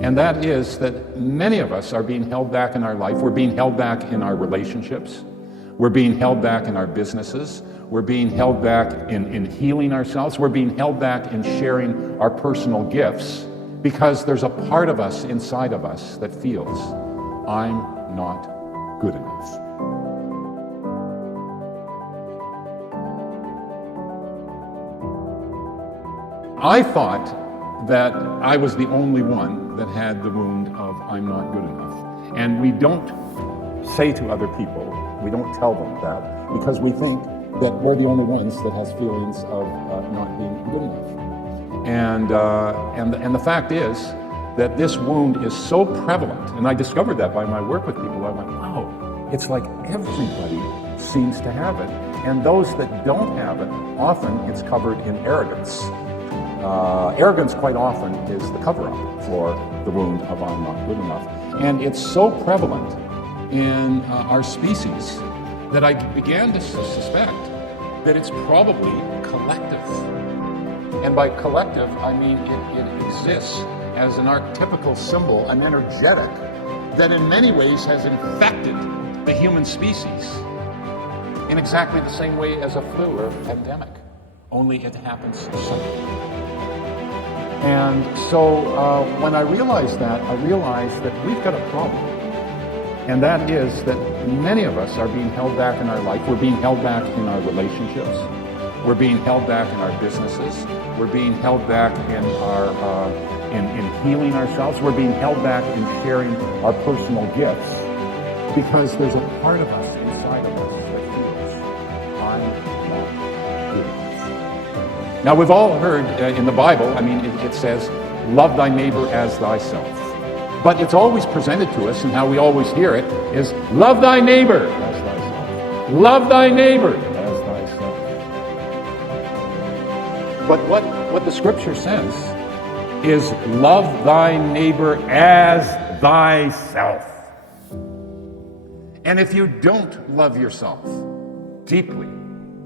And that is that many of us are being held back in our life. We're being held back in our relationships. We're being held back in our businesses. We're being held back in healing ourselves. We're being held back in sharing our personal gifts because there's a part of us inside of us that feels, I'm not good enough. I thought that I was the only one that had the wound of I'm not good enough. And we don't say to other people, we don't tell them that, because we think that we're the only ones that has feelings of not being good enough. And the fact is that this wound is so prevalent, and I discovered that by my work with people. I went, wow, it's like everybody seems to have it. And those that don't have it, often it's covered in arrogance. Arrogance quite often is the cover-up for the wound of I'm not good enough. And it's so prevalent in our species that I began to suspect that it's probably collective. And by collective, I mean it exists as an archetypical symbol, an energetic, that in many ways has infected the human species in exactly the same way as a flu or a pandemic, only it happens suddenly. And so when I realized that we've got a problem. And that is that many of us are being held back in our life. We're being held back in our relationships. We're being held back in our businesses. We're being held back in our in healing ourselves. We're being held back in sharing our personal gifts because there's a part of us inside of us that feels I'm not good enough. Now we've all heard in the Bible, I mean, it says, love thy neighbor as thyself. But it's always presented to us, and how we always hear it is, love thy neighbor as thyself. Love thy neighbor as thyself. But what the scripture says is, love thy neighbor as thyself. And if you don't love yourself deeply,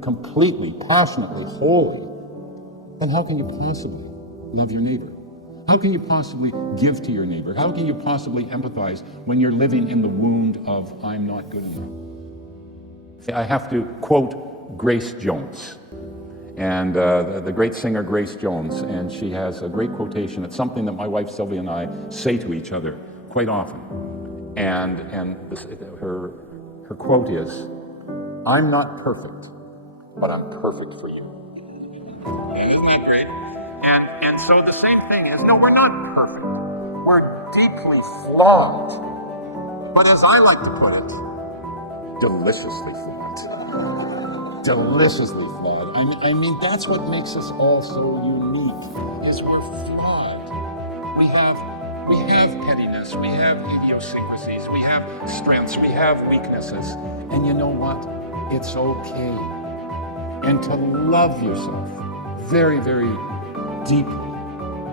completely, passionately, wholly, then how can you possibly love your neighbor? How can you possibly give to your neighbor? How can you possibly empathize when you're living in the wound of I'm not good enough? I have to quote Grace Jones, and the great singer Grace Jones, and she has a great quotation. It's something that my wife Sylvia and I say to each other quite often. And her quote is, I'm not perfect, but I'm perfect for you. Yeah, isn't that great? And so the same thing is, no, we're not perfect. We're deeply flawed. But as I like to put it, deliciously flawed. Deliciously flawed. I mean, that's what makes us all so unique, is we're flawed. We have pettiness, we have idiosyncrasies, we have strengths, we have weaknesses. And you know what? It's okay. And to love yourself very, very deeply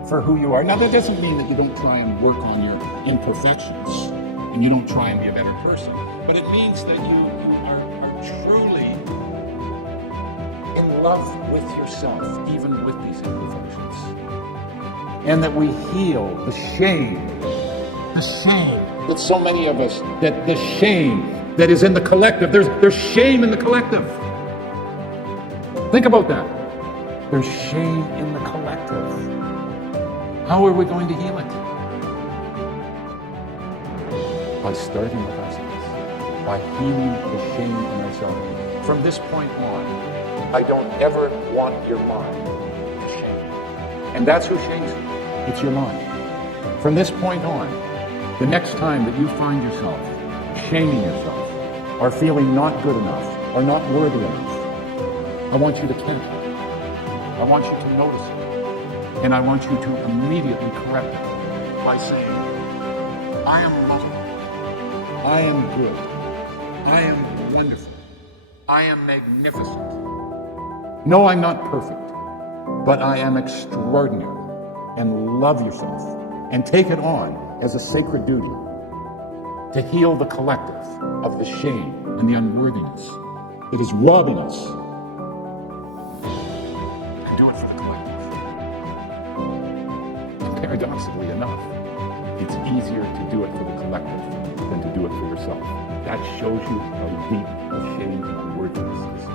for who you are. Now, that doesn't mean that you don't try and work on your imperfections and you don't try and be a better person, but it means that you are truly in love with yourself, even with these imperfections. And that we heal the shame that so many of us, that the shame that is in the collective, there's shame in the collective. Think about that. There's shame in the collective. How are we going to heal it? By starting with ourselves. By healing the shame in ourselves. From this point on, I don't ever want your mind to shame. And that's who shames you. It's your mind. From this point on, the next time that you find yourself shaming yourself, or feeling not good enough, or not worthy enough, I want you to catch it. I want you to notice it. And I want you to immediately correct it by saying, I am lovely. I am good. I am wonderful. I am magnificent. No, I'm not perfect, but I am extraordinary. And love yourself. And take it on as a sacred duty to heal the collective of the shame and the unworthiness that is robbing us. And do it for the collective. And paradoxically enough, it's easier to do it for the collective than to do it for yourself. That shows you how deep the shame and unworthiness is.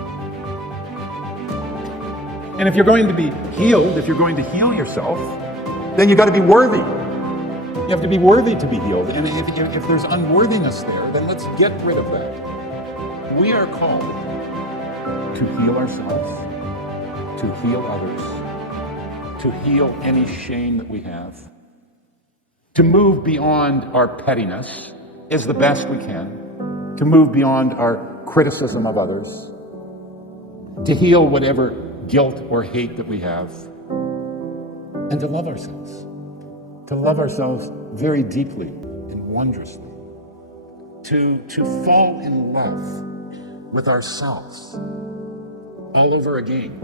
And if you're going to be healed, if you're going to heal yourself, then you've got to be worthy. You have to be worthy to be healed. And if there's unworthiness there, then let's get rid of that. We are called to heal ourselves, to heal others, to heal any shame that we have, to move beyond our pettiness as the best we can, to move beyond our criticism of others, to heal whatever guilt or hate that we have, and to love ourselves very deeply and wondrously, to fall in love with ourselves all over again.